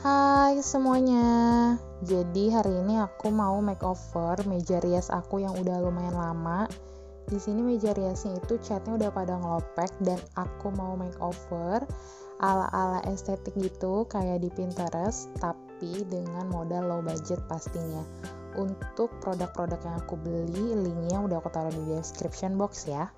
Hai semuanya. Jadi hari ini aku mau makeover meja rias aku yang udah lumayan lama. Di sini meja riasnya itu catnya udah pada ngelopek dan aku mau makeover ala-ala estetik gitu kayak di Pinterest, tapi dengan modal low budget pastinya. Untuk produk-produk yang aku beli, linknya udah aku taruh di description box ya.